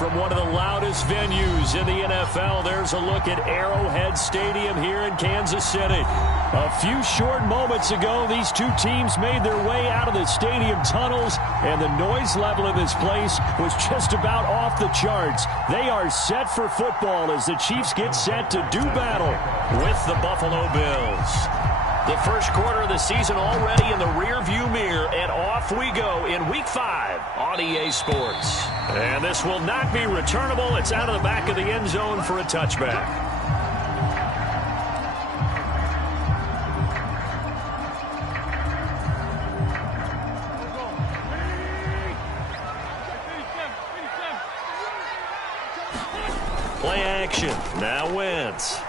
from one of the loudest venues in the NFL. There's a look at Arrowhead Stadium here in Kansas City. A few short moments ago, these two teams made their way out of the stadium tunnels, and the noise level in this place was just about off the charts. They are set for football as the Chiefs get set to do battle with the Buffalo Bills. The first quarter of the season already in the rearview mirror, and off we go in Week 5 on EA Sports. And this will not be returnable. It's out of the back of the end zone for a touchback. Play action. Now Wentz.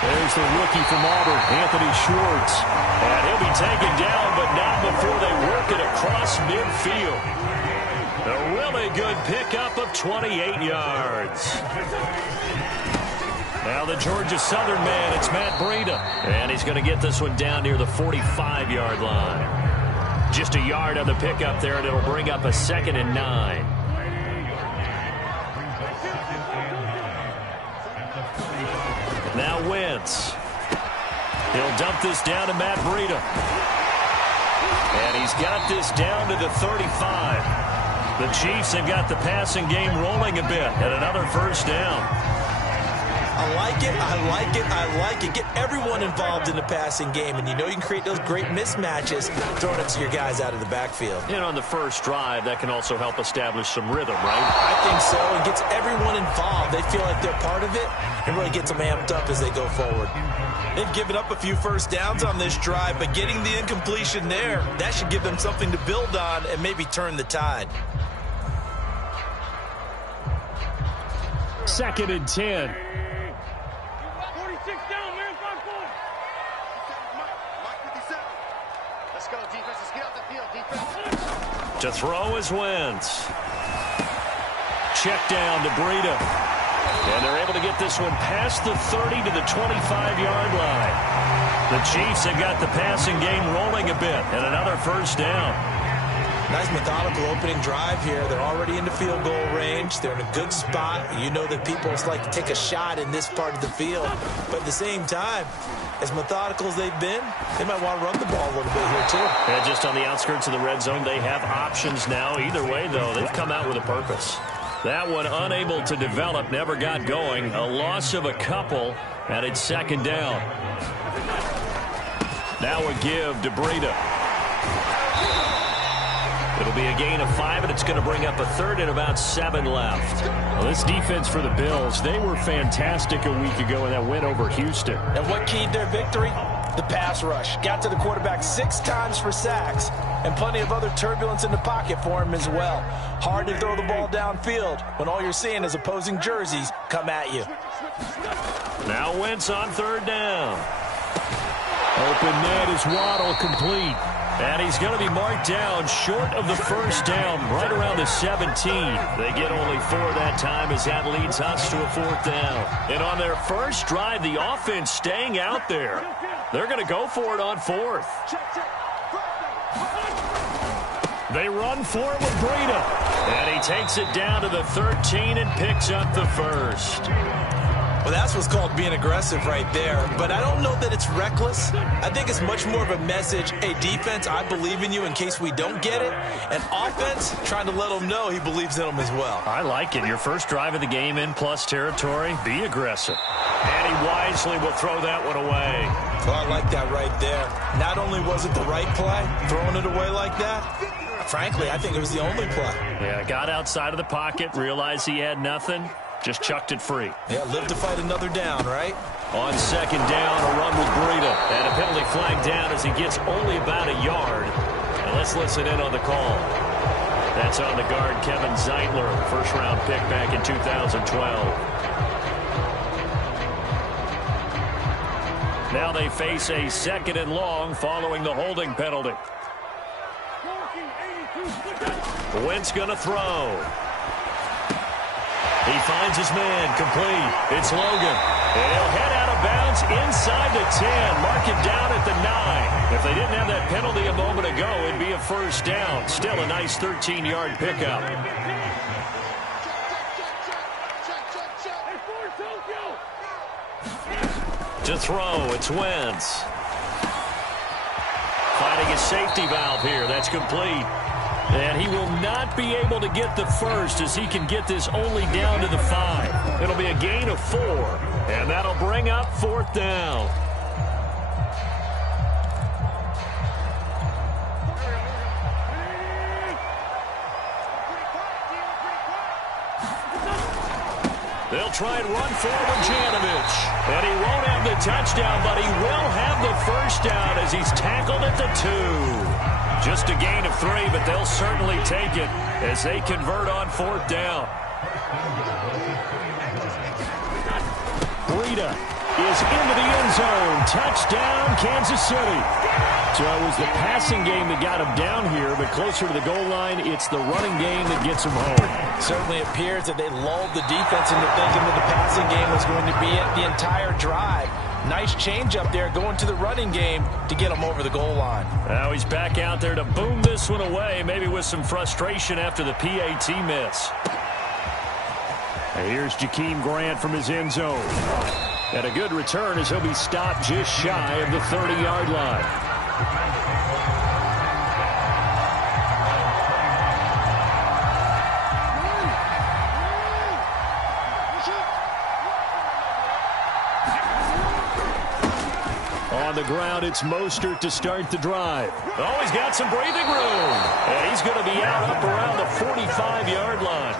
There's the rookie from Auburn, Anthony Schwartz. And he'll be taken down, but not before they work it across midfield. A really good pickup of 28 yards. Now the Georgia Southern man, it's Matt Breida. And he's going to get this one down near the 45-yard line. Just a yard on the pickup there, and it'll bring up a 2nd and 9. Now Wentz. He'll dump this down to Matt Breida. And he's got this down to the 35. The Chiefs have got the passing game rolling a bit, and another first down. I like it, I like it, I like it. Get everyone involved in the passing game, and you know you can create those great mismatches throwing it to your guys out of the backfield. And on the first drive, that can also help establish some rhythm, right? I think so. It gets everyone involved. They feel like they're part of it, and really gets them amped up as they go forward. They've given up a few first downs on this drive, but getting the incompletion there, that should give them something to build on and maybe turn the tide. 2nd and 10. To throw is Wentz. Check down to Breida. And they're able to get this one past the 30 to the 25-yard line. The Chiefs have got the passing game rolling a bit, and another first down. Nice methodical opening drive here. They're already in the field goal range. They're in a good spot. You know that people like to take a shot in this part of the field. But at the same time, as methodical as they've been, they might want to run the ball a little bit here too. And just on the outskirts of the red zone, they have options now. Either way, though, they've come out with a purpose. That one unable to develop, never got going. A loss of a couple, and it's 2nd down. Now a give to Breida. It'll be a gain of 5, and it's going to bring up a 3rd and about 7 left. Well, this defense for the Bills, they were fantastic a week ago in that win over Houston. And what keyed their victory? The pass rush. Got to the quarterback 6 times for sacks, and plenty of other turbulence in the pocket for him as well. Hard to throw the ball downfield when all you're seeing is opposing jerseys come at you. Now Wentz on 3rd down. Open net is Waddle, complete. And he's going to be marked down short of the first down, right around the 17. They get only 4 that time as that leads us to a 4th down. And on their first drive, the offense staying out there. They're going to go for it on 4th. They run for it with Breida. And he takes it down to the 13 and picks up the first. Well, that's what's called being aggressive right there. But I don't know that it's reckless. I think it's much more of a message. Hey, defense, I believe in you in case we don't get it. And offense, trying to let them know he believes in them as well. I like it. Your first drive of the game in plus territory, be aggressive. And he wisely will throw that one away. Well, I like that right there. Not only was it the right play, throwing it away like that, frankly, I think it was the only play. Yeah, got outside of the pocket, realized he had nothing. Just chucked it free. Yeah, live to fight another down, right? On 2nd down, a run with Breida. And a penalty flag down as he gets only about a yard. And let's listen in on the call. That's on the guard, Kevin Zeitler, first-round pick back in 2012. Now they face a 2nd and long following the holding penalty. Wentz going to throw. He finds his man, complete. It's Logan. And he'll head out of bounds inside the 10. Mark him down at the 9. If they didn't have that penalty a moment ago, it'd be a first down. Still a nice 13-yard pickup. To throw, it's Wentz. Finding a safety valve here. That's complete. And he will not be able to get the first as he can get this only down to the 5. It'll be a gain of 4. And that'll bring up 4th down. They'll try and run forward Janovich. And he won't have the touchdown, but he will have the first down as he's tackled at the 2. Just a gain of 3, but they'll certainly take it as they convert on 4th down. Breida is into the end zone. Touchdown, Kansas City. So it was the passing game that got him down here, but closer to the goal line, it's the running game that gets him home. Certainly appears that they lulled the defense into thinking that the passing game was going to be it the entire drive. Nice change up there going to the running game to get him over the goal line. Now he's back out there to boom this one away, maybe with some frustration after the PAT miss. And here's Jakeem Grant from his end zone. And a good return as he'll be stopped just shy of the 30-yard line. On the ground, it's Mostert to start the drive. Oh, he's got some breathing room. And he's going to be out up around the 45-yard line.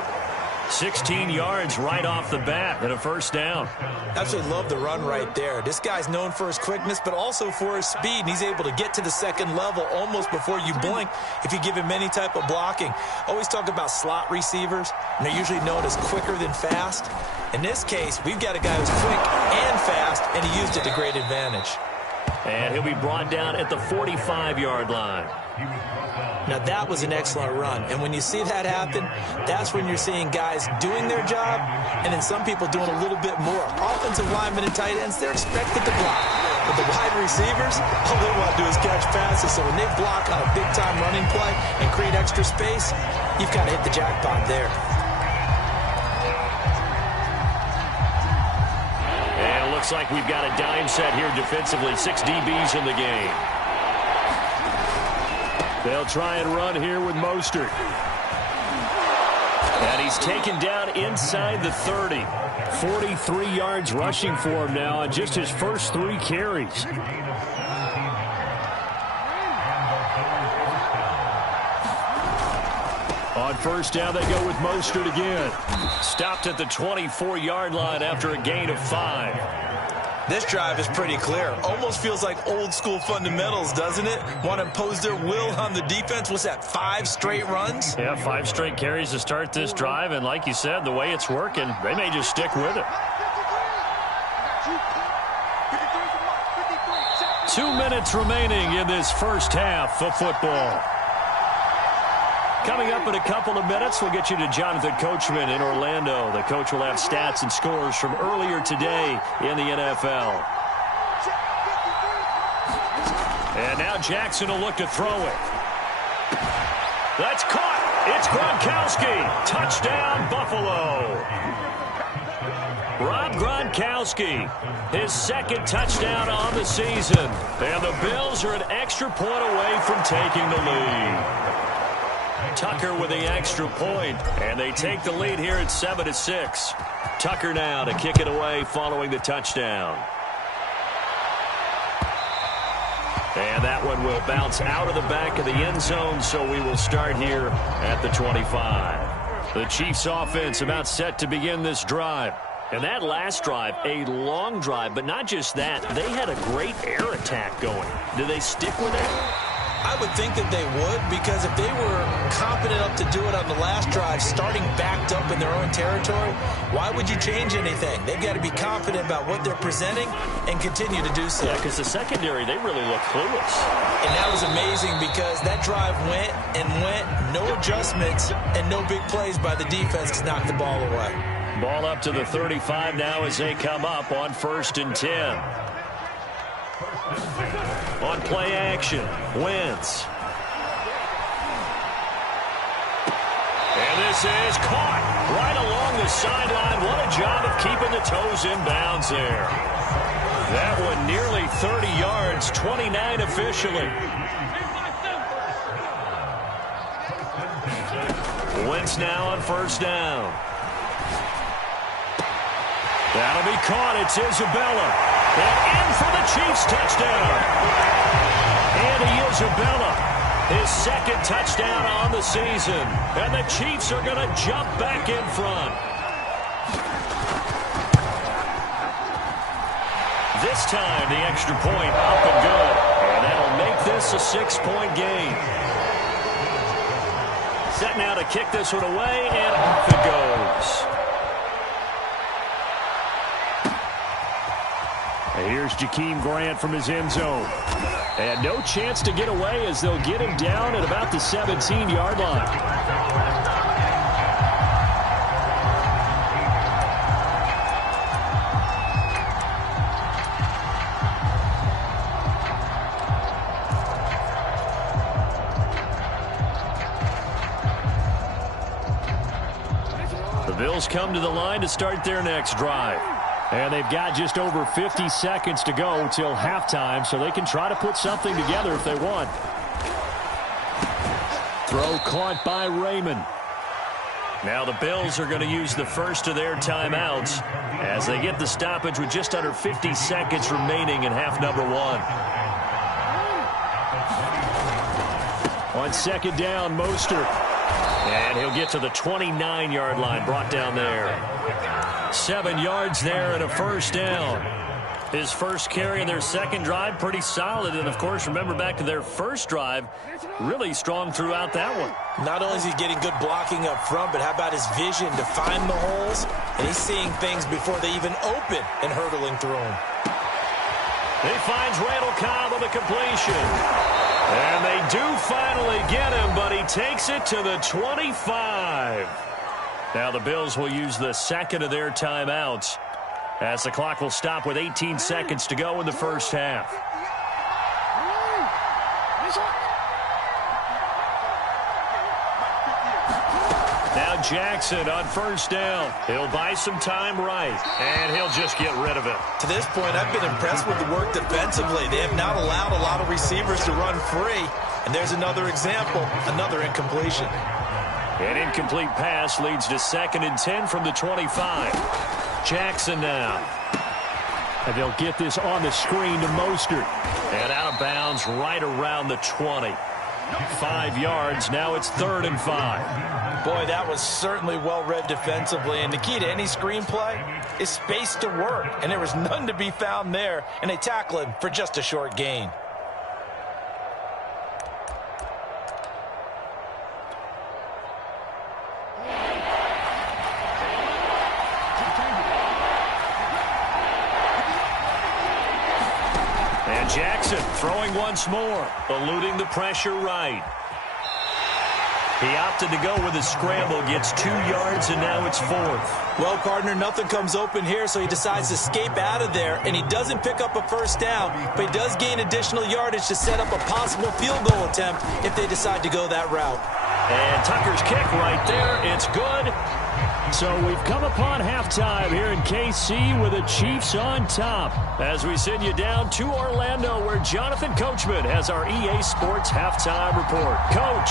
16 yards right off the bat and a first down. Absolutely love the run right there. This guy's known for his quickness, but also for his speed. And he's able to get to the second level almost before you blink if you give him any type of blocking. Always talk about slot receivers, and they're usually known as quicker than fast. In this case, we've got a guy who's quick and fast, and he used it to great advantage. And he'll be brought down at the 45-yard line. Now, that was an excellent run. And when you see that happen, that's when you're seeing guys doing their job and then some people doing a little bit more. Offensive linemen and tight ends, they're expected to block. But the wide receivers, all they want to do is catch passes. So when they block on a big-time running play and create extra space, you've got to hit the jackpot there. And it looks like we've got a dime set here defensively. 6 DBs in the game. They'll try and run here with Mostert. And he's taken down inside the 30. 43 yards rushing for him now on just his first 3 carries. On first down, they go with Mostert again. Stopped at the 24-yard line after a gain of 5. This drive is pretty clear. Almost feels like old school fundamentals, doesn't it? Want to impose their will on the defense. What's that, 5 straight runs? Yeah, 5 straight carries to start this drive. And like you said, the way it's working, they may just stick with it. 2 minutes remaining in this first half of football. Coming up in a couple of minutes, we'll get you to Jonathan Coachman in Orlando. The coach will have stats and scores from earlier today in the NFL. And now Jackson will look to throw it. That's caught. It's Gronkowski. Touchdown, Buffalo. Rob Gronkowski, his second touchdown on the season. And the Bills are an extra point away from taking the lead. Tucker with the extra point, and they take the lead here at 7-6. Tucker now to kick it away following the touchdown. And that one will bounce out of the back of the end zone, so we will start here at the 25. The Chiefs offense about set to begin this drive. And that last drive, a long drive, but not just that. They had a great air attack going. Do they stick with it? I would think that they would, because if they were competent enough to do it on the last drive, starting backed up in their own territory, why would you change anything? They've got to be confident about what they're presenting and continue to do so. Yeah, because the secondary, they really look clueless. And that was amazing because that drive went and went, no adjustments and no big plays by the defense to knock the ball away. Ball up to the 35 now as they come up on 1st and 10. On play action, Wentz. And this is caught right along the sideline. What a job of keeping the toes in bounds there. That one nearly 30 yards, 29 officially. Wentz now on 1st down. That'll be caught. It's Isabella. And in for the Chiefs touchdown. Andy Isabella, his 2nd touchdown on the season. And the Chiefs are going to jump back in front. This time the extra point up and good. And that'll make this a 6-point game. Set now to kick this one away, and off it goes. And here's Jakeem Grant from his end zone. And no chance to get away as they'll get him down at about the 17-yard line. Bills come to the line to start their next drive. And they've got just over 50 seconds to go till halftime, so they can try to put something together if they want. Throw caught by Raymond. Now the Bills are going to use the first of their timeouts as they get the stoppage with just under 50 seconds remaining in half number 1. On 2nd down, Mostert. And he'll get to the 29-yard line, brought down there. 7 yards there and a 1st down. His first carry in their 2nd drive, pretty solid. And, of course, remember back to their 1st drive, really strong throughout that one. Not only is he getting good blocking up front, but how about his vision to find the holes? And he's seeing things before they even open and hurdling through them. He finds Randall Cobb on the completion. And they do finally get him, but he takes it to the 25. Now the Bills will use the 2nd of their timeouts as the clock will stop with 18 seconds to go in the 1st half. Now Jackson on 1st down. He'll buy some time right, and he'll just get rid of it. To this point, I've been impressed with the work defensively. They have not allowed a lot of receivers to run free. And there's another example, another incompletion. An incomplete pass leads to 2nd and 10 from the 25. Jackson now. And they'll get this on the screen to Mostert. And out of bounds right around the 20. 5 yards. Now it's 3rd and 5. Boy, that was certainly well-read defensively. And the key to any screenplay is space to work. And there was none to be found there. And they tackle him for just a short gain. And Jackson throwing once more, eluding the pressure right. He opted to go with a scramble, gets 2 yards, and now it's 4th. Well, partner, nothing comes open here, so he decides to escape out of there, and he doesn't pick up a 1st down, but he does gain additional yardage to set up a possible field goal attempt if they decide to go that route. And Tucker's kick right there. It's good. So we've come upon halftime here in KC with the Chiefs on top as we send you down to Orlando where Jonathan Coachman has our EA Sports halftime report. Coach,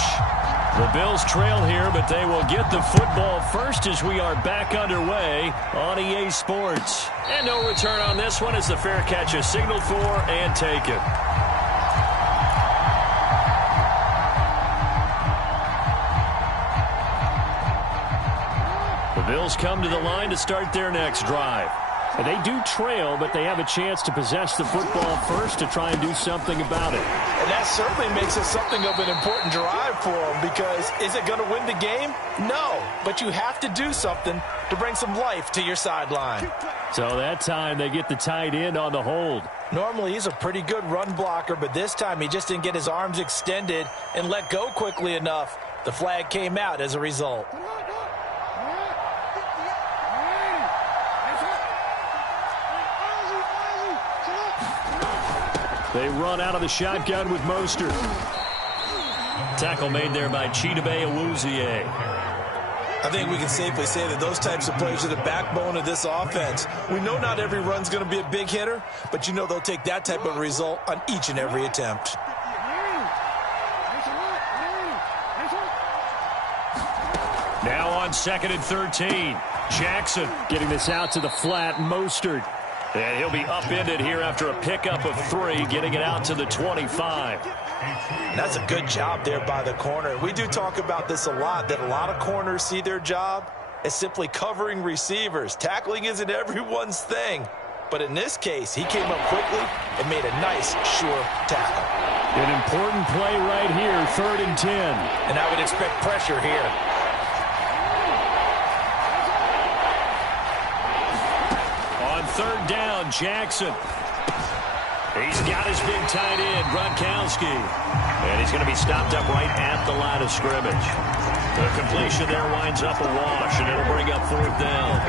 the Bills trail here, but they will get the football first as we are back underway on EA Sports. And no return on this one as the fair catch is signaled for and taken. The Bills come to the line to start their next drive. And they do trail, but they have a chance to possess the football first to try and do something about it. And that certainly makes it something of an important drive for them because is it going to win the game? No, but you have to do something to bring some life to your sideline. So that time they get the tight end on the hold. Normally he's a pretty good run blocker, but this time he just didn't get his arms extended and let go quickly enough. The flag came out as a result. They run out of the shotgun with Mostert. Tackle made there by Chidobe Awuzie. I think we can safely say that those types of plays are the backbone of this offense. We know not every run's going to be a big hitter, but you know they'll take that type of result on each and every attempt. Now on 2nd and 13. Jackson getting this out to the flat. Mostert. And he'll be upended here after a pickup of 3, getting it out to the 25. That's a good job there by the corner. We do talk about this a lot, that a lot of corners see their job as simply covering receivers. Tackling isn't everyone's thing. But in this case, he came up quickly and made a nice, sure tackle. An important play right here, 3rd and 10. And I would expect pressure here. On 3rd down, Jackson. He's got his big tight end, Gronkowski. And he's going to be stopped up right at the line of scrimmage. The completion there winds up a wash, and it'll bring up 4th down.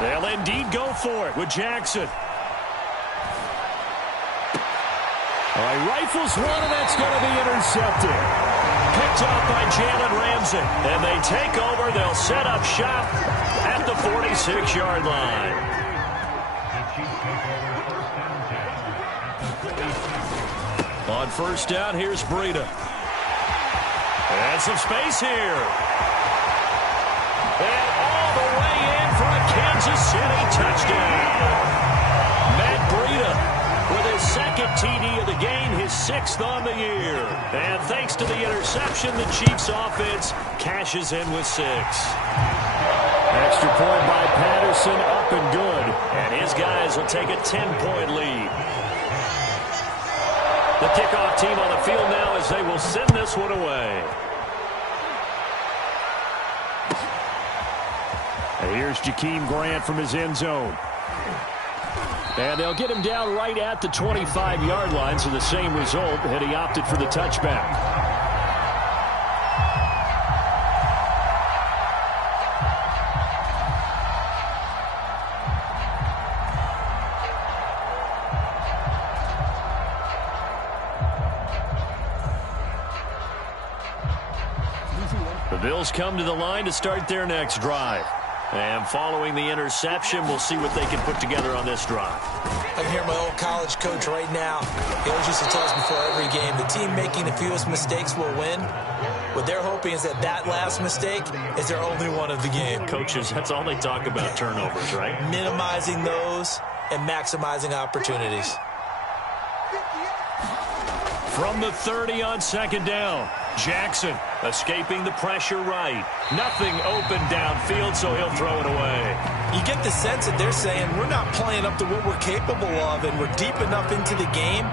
They'll indeed go for it with Jackson. All right, rifles one, and that's going to be intercepted. Picked off by Jalen Ramsey. And they take over. They'll set up shop at the 46-yard line. On 1st down, here's Breida. And some space here. And all the way in for a Kansas City touchdown. Matt Breida with his 2nd TD of the game, his 6th on the year. And thanks to the interception, the Chiefs offense cashes in with 6. Extra point by Patterson, up and good. And his guys will take a 10-point lead. The kickoff team on the field now as they will send this one away. And here's Jakeem Grant from his end zone. And they'll get him down right at the 25-yard line, so the same result, and he opted for the touchback. The Bills come to the line to start their next drive. And following the interception, we'll see what they can put together on this drive. I can hear my old college coach right now. He always used to tell us before every game, the team making the fewest mistakes will win. What they're hoping is that that last mistake is their only one of the game. Coaches, that's all they talk about, turnovers, right? Minimizing those and maximizing opportunities. From the 30 on 2nd down. Jackson escaping the pressure right. Nothing open downfield, so he'll throw it away. You get the sense that they're saying we're not playing up to what we're capable of, and we're deep enough into the game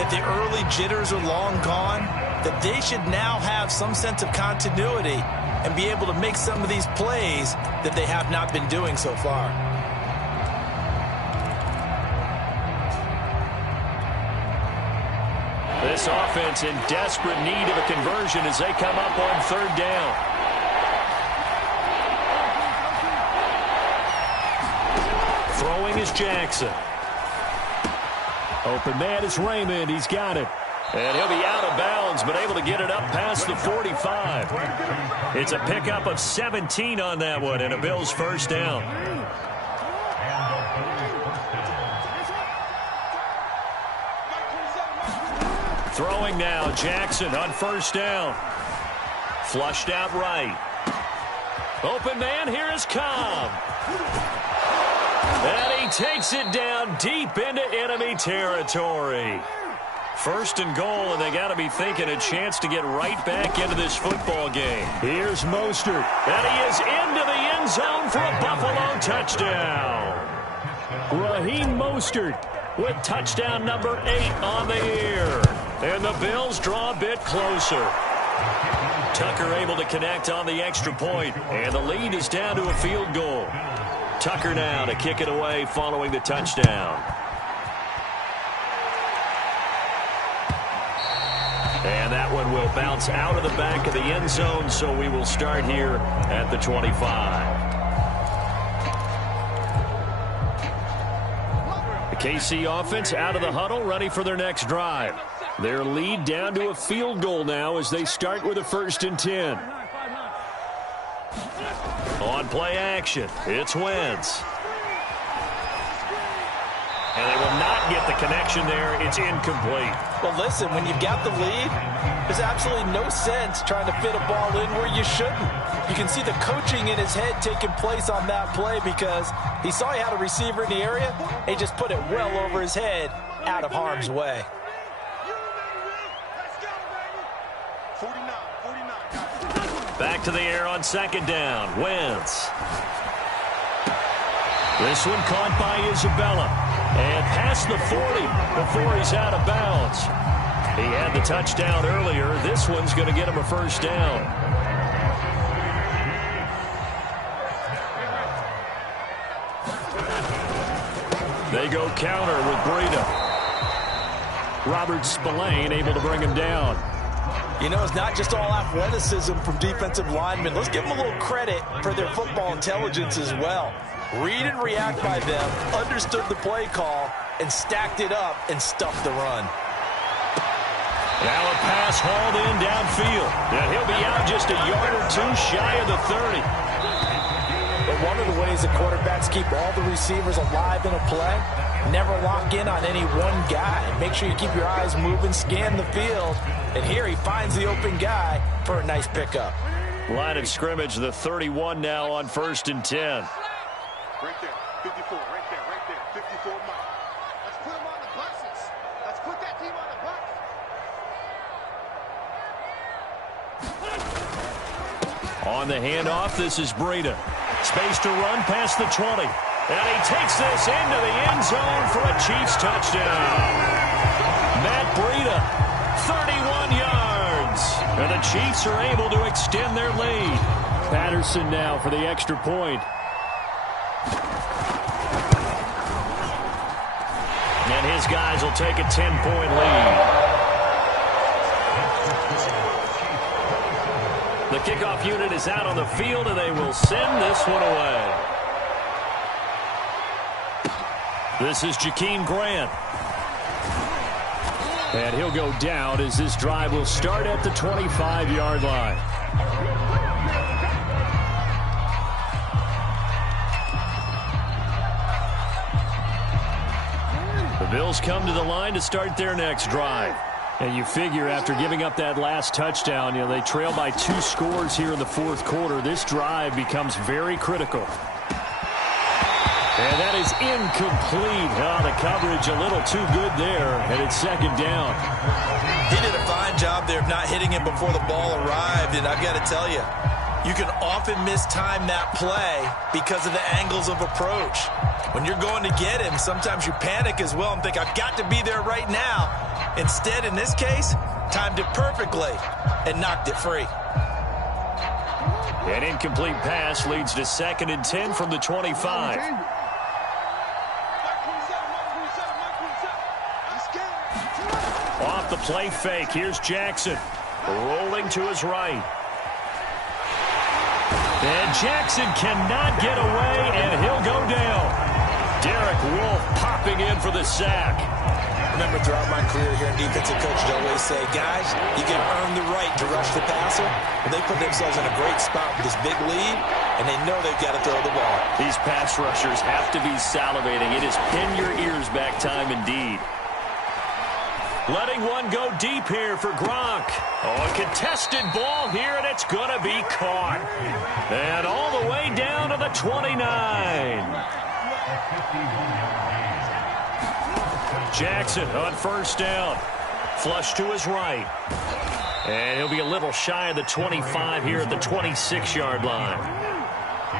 that the early jitters are long gone, that they should now have some sense of continuity and be able to make some of these plays that they have not been doing so far. This offense in desperate need of a conversion as they come up on 3rd down. Throwing is Jackson. Open man is Raymond. He's got it. And he'll be out of bounds, but able to get it up past the 45. It's a pickup of 17 on that one, and a Bills 1st down. Throwing now, Jackson on 1st down. Flushed out right. Open man, here is Cobb. And he takes it down deep into enemy territory. 1st and goal, and they got to be thinking a chance to get right back into this football game. Here's Mostert. And he is into the end zone for a Buffalo touchdown. Raheem Mostert with touchdown number 8 on the year. And the Bills draw a bit closer. Tucker able to connect on the extra point, and the lead is down to a field goal. Tucker now to kick it away following the touchdown. And that one will bounce out of the back of the end zone, so we will start here at the 25. The KC offense out of the huddle, ready for their next drive. Their lead down to a field goal now as they start with a 1st and 10. On play action, it's Wentz. And they will not get the connection there. It's incomplete. Well, listen, when you've got the lead, there's absolutely no sense trying to fit a ball in where you shouldn't. You can see the coaching in his head taking place on that play because he saw he had a receiver in the area. He just put it well over his head, out of harm's way. Back to the air on 2nd down. Wentz. This one caught by Isabella. And past the 40 before he's out of bounds. He had the touchdown earlier. This one's going to get him a 1st down. They go counter with Breida. Robert Spillane able to bring him down. You know, it's not just all athleticism from defensive linemen. Let's give them a little credit for their football intelligence as well. Read and react by them, understood the play call, and stacked it up and stuffed the run. Now a pass hauled in downfield. And he'll be out just a yard or 2 shy of the 30. But one of the ways the quarterbacks keep all the receivers alive in a play, never lock in on any one guy. Make sure you keep your eyes moving, scan the field. And here he finds the open guy for a nice pickup. Line of scrimmage, the 31 now on 1st and 10. Right there, 54, right there, 54 Mike. Let's put him on the buses. Let's put that team on the bus. On the handoff, this is Breida. Space to run past the 20. And he takes this into the end zone for a Chiefs touchdown. Matt Breida, 31 yards. And the Chiefs are able to extend their lead. Patterson now for the extra point. And his guys will take a 10-point lead. The kickoff unit is out on the field, and they will send this one away. This is Jakeem Grant. And he'll go down as this drive will start at the 25-yard line. The Bills come to the line to start their next drive. And you figure after giving up that last touchdown, they trail by 2 scores here in the 4th quarter. This drive becomes very critical. And that is incomplete. Oh, the coverage a little too good there, and it's 2nd down. He did a fine job there of not hitting him before the ball arrived, and I've got to tell you, you can often mistime that play because of the angles of approach. When you're going to get him, sometimes you panic as well and think, I've got to be there right now. Instead, in this case, timed it perfectly and knocked it free. An incomplete pass leads to 2nd and 10 from the 25. Off the play fake, here's Jackson. Rolling to his right. And Jackson cannot get away, and he'll go down. Derek Wolfe popping in for the sack. Remember, throughout my career here in defensive coaches, I always say, guys, you can earn the right to rush the passer. And they put themselves in a great spot with this big lead, and they know they've got to throw the ball. These pass rushers have to be salivating. It is pin your ears back time indeed. Letting one go deep here for Gronk. Oh, a contested ball here, and it's going to be caught. And all the way down to the 29. Jackson on 1st down. Flush to his right. And he'll be a little shy of the 25 here at the 26-yard line.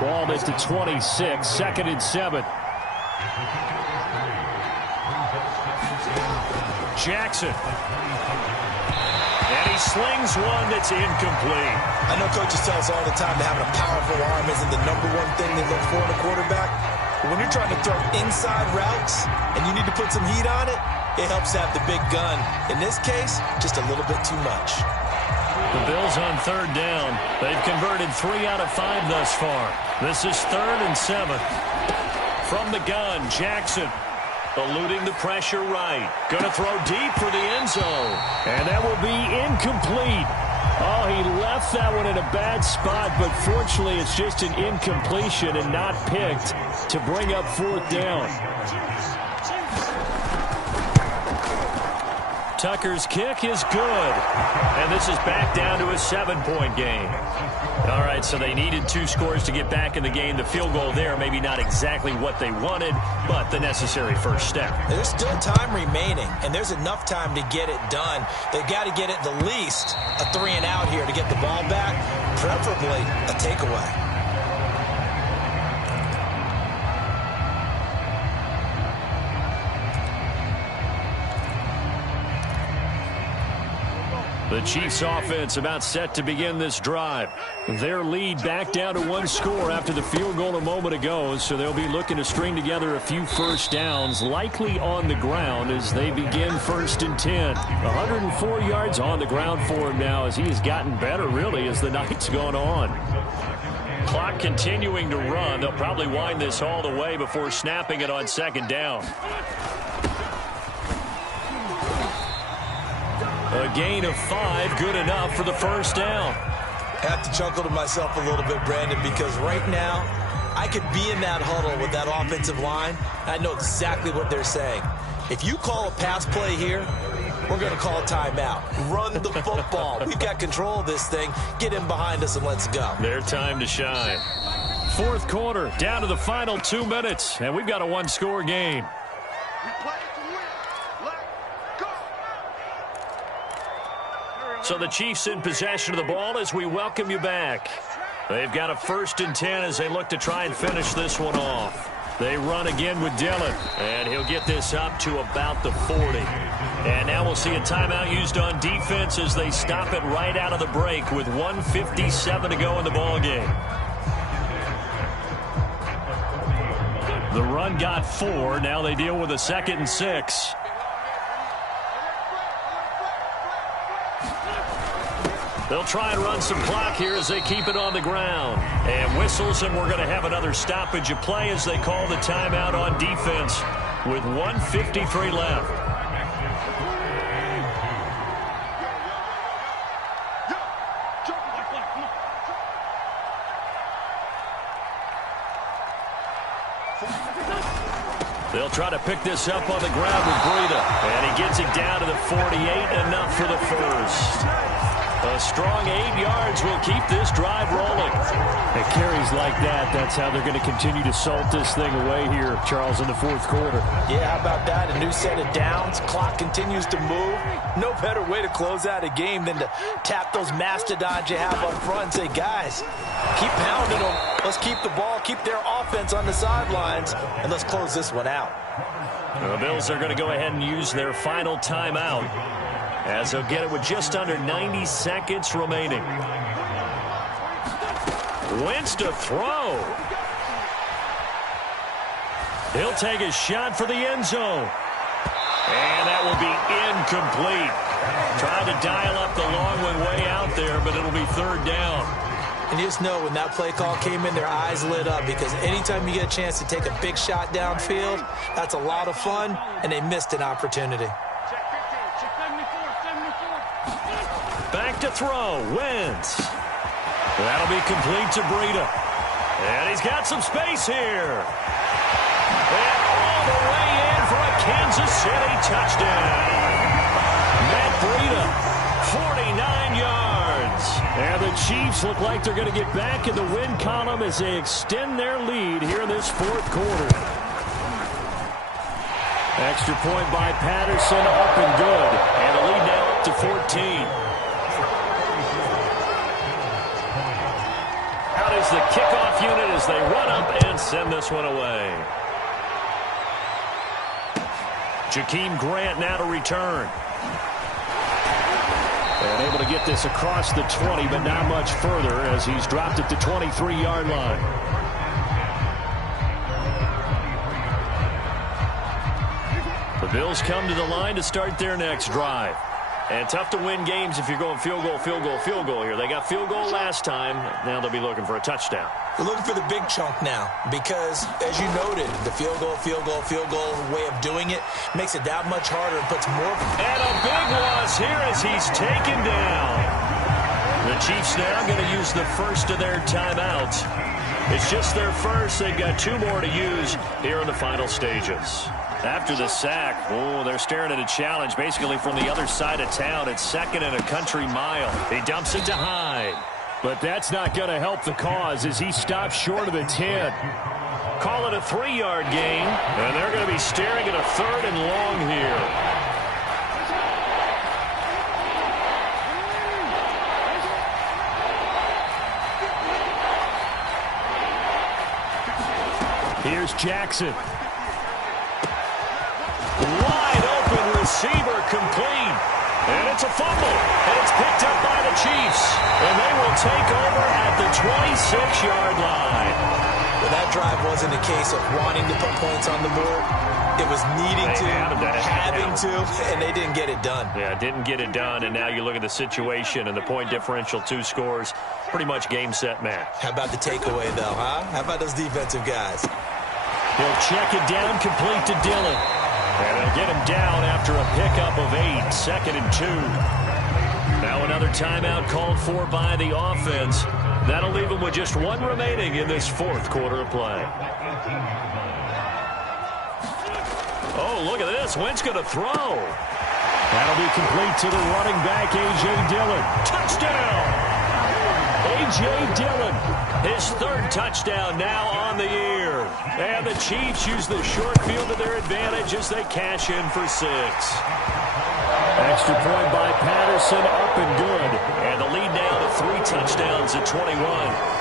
Ball is to 26, 2nd and 7. Jackson. And he slings one that's incomplete. I know coaches tell us all the time that having a powerful arm isn't the #1 thing they look for in a quarterback. But when you're trying to throw inside routes and you need to put some heat on it, it helps have the big gun. In this case, just a little bit too much. The Bills on 3rd down. They've converted 3 out of 5 thus far. This is 3rd and 7. From the gun, Jackson. Eluding the pressure right. Going to throw deep for the end zone. And that will be incomplete. Oh, he left that one in a bad spot, but fortunately it's just an incompletion and not picked to bring up 4th down. Tucker's kick is good. And this is back down to a 7-point game. All right, so they needed 2 scores to get back in the game. The field goal there, maybe not exactly what they wanted, but the necessary first step. There's still time remaining, and there's enough time to get it done. They've got to get at the least a 3 and out here to get the ball back, preferably a takeaway. The Chiefs offense about set to begin this drive. Their lead back down to 1 score after the field goal a moment ago, so they'll be looking to string together a few first downs, likely on the ground as they begin 1st and 10. 104 yards on the ground for him now as he has gotten better, really, as the night's gone on. Clock continuing to run. They'll probably wind this all the way before snapping it on 2nd down. A gain of 5, good enough for the first down. I have to chuckle to myself a little bit, Brandon, because right now I could be in that huddle with that offensive line. I know exactly what they're saying. If you call a pass play here, we're going to call a timeout. Run the football. We've got control of this thing. Get in behind us and let's go. Their time to shine. 4th quarter, down to the final 2 minutes, and we've got a 1-score game. So the Chiefs in possession of the ball as we welcome you back. They've got a 1st and 10 as they look to try and finish this one off. They run again with Dillon, and he'll get this up to about the 40. And now we'll see a timeout used on defense as they stop it right out of the break with 1:57 to go in the ballgame. The run got 4. Now they deal with a 2nd and 6. They'll try and run some clock here as they keep it on the ground. And whistles, and we're going to have another stoppage of play as they call the timeout on defense with 1:53 left. They'll try to pick this up on the ground with Breida. And he gets it down to the 48, enough for the first. A strong 8 yards will keep this drive rolling. It carries like that. That's how they're going to continue to salt this thing away here, Charles, in the 4th quarter. Yeah, how about that? A new set of downs. Clock continues to move. No better way to close out a game than to tap those mastodons you have up front and say, guys, keep pounding them. Let's keep the ball, keep their offense on the sidelines, and let's close this one out. The Bills are going to go ahead and use their final timeout, as they'll get it with just under 90 seconds remaining. Wentz to throw. He'll take a shot for the end zone. And that will be incomplete. Tried to dial up the long one way out there, but it'll be 3rd down. And you just know when that play call came in, their eyes lit up, because anytime you get a chance to take a big shot downfield, that's a lot of fun, and they missed an opportunity. Back to throw. Wentz. That'll be complete to Breida. And he's got some space here. And all the way in for a Kansas City touchdown. Matt Breida, 49 yards. And the Chiefs look like they're going to get back in the win column as they extend their lead here in this 4th quarter. Extra point by Patterson, up and good. And the lead now up to 14. Out is the kickoff unit as they run up and send this one away. Jakeem Grant now to return. And able to get this across the 20, but not much further as he's dropped at the 23-yard line. The Bills come to the line to start their next drive. And tough to win games if you're going field goal, field goal, field goal here. They got field goal last time. Now they'll be looking for a touchdown. They're looking for the big chunk now because, as you noted, the field goal way of doing it makes it that much harder and puts more. And a big loss here as he's taken down. The Chiefs now going to use the first of their timeouts. It's just their first. They've got 2 more to use here in the final stages. After the sack, they're staring at a challenge basically from the other side of town. It's 2nd and a country mile. He dumps it to Hyde. But that's not going to help the cause as he stops short of the 10. Call it a 3-yard gain, and they're going to be staring at a 3rd and long here. Here's Jackson. Wide open receiver complete. And it's a fumble. And it's picked up by the Chiefs. And they will take over at the 26-yard line. Well, that drive wasn't a case of wanting to put points on the board. It was needing to, having to, and they didn't get it done. Yeah, didn't get it done. And now you look at the situation and the point differential, 2 scores. Pretty much game, set, match. How about the takeaway, though, huh? How about those defensive guys? He'll check it down, complete to Dillon. And they'll get him down after a pickup of 8, 2nd and 2. Now another timeout called for by the offense. That'll leave him with just 1 remaining in this 4th quarter of play. Oh, look at this. Wentz going to throw. That'll be complete to the running back, A.J. Dillon. Touchdown! A.J. Dillon, his 3rd touchdown now on the year. And the Chiefs use the short field to their advantage as they cash in for 6. Extra point by Patterson, up and good. And the lead now to 3 touchdowns at 21.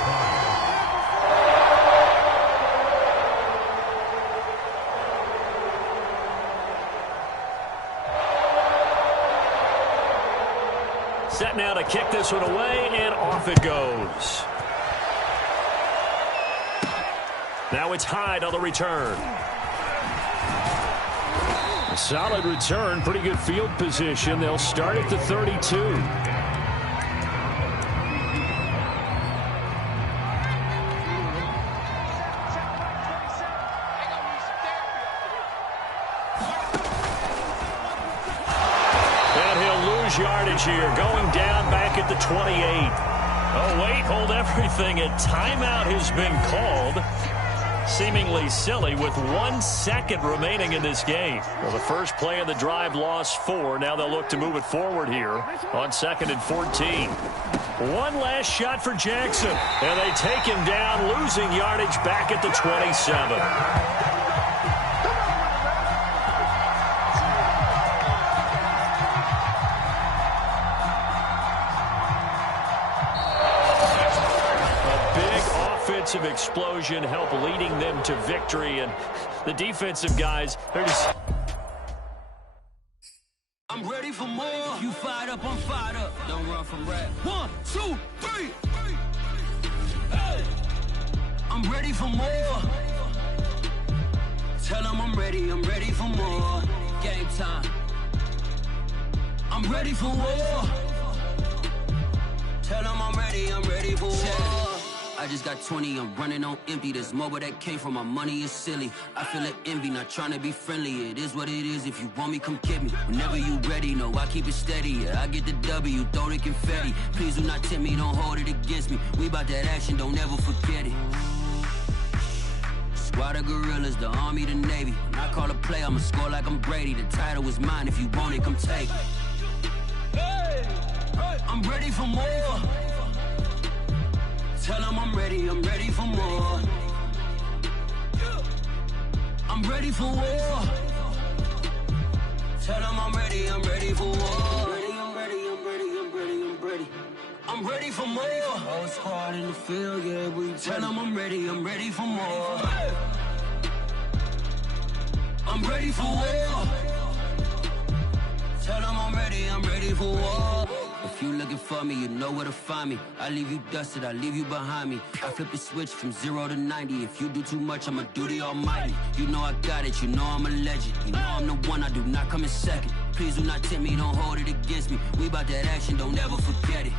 Set now to kick this one away, and off it goes. Now it's Hyde on the return. A solid return, pretty good field position. They'll start at the 32. Yardage here, going down back at the 28. Oh, wait, hold everything. A timeout has been called. Seemingly silly with 1 second remaining in this game. Well, the first play of the drive lost 4. Now they'll look to move it forward here on 2nd and 14. One last shot for Jackson, and they take him down, losing yardage back at the 27. Of explosion help leading them to victory, and the defensive guys, they're just... I'm ready for more. You fired up, I'm fired up. Don't run from rap. 1, 2, 3. Hey. I'm ready for more. Tell them I'm ready for more. Game time. I'm ready for war. Tell them I'm ready for war. I just got 20, I'm running on empty. This mobile that came from my money is silly. I feel like envy, not trying to be friendly. It is what it is, if you want me, come get me. Whenever you ready, no, I keep it steady. Yeah, I get the W, throw the confetti. Please do not tempt me, don't hold it against me. We about that action, don't ever forget it. Squad of gorillas, the army, the navy. When I call a play, I'ma score like I'm Brady. The title is mine, if you want it, come take it. Hey, I'm ready for more. Tell them I'm ready for more. I'm ready for war. Tell them I'm ready for war. I'm ready for more. Whole squad in the field, yeah, we tell them I'm ready for more. I'm ready for war. If you looking for me, you know where to find me. I leave you dusted, I leave you behind me. I flip the switch from 0 to 90. If you do too much, I'ma do the almighty. You know I got it, you know I'm a legend. You know I'm the one, I do not come in second. Please do not tempt me, don't hold it against me. We about that action, don't ever forget it.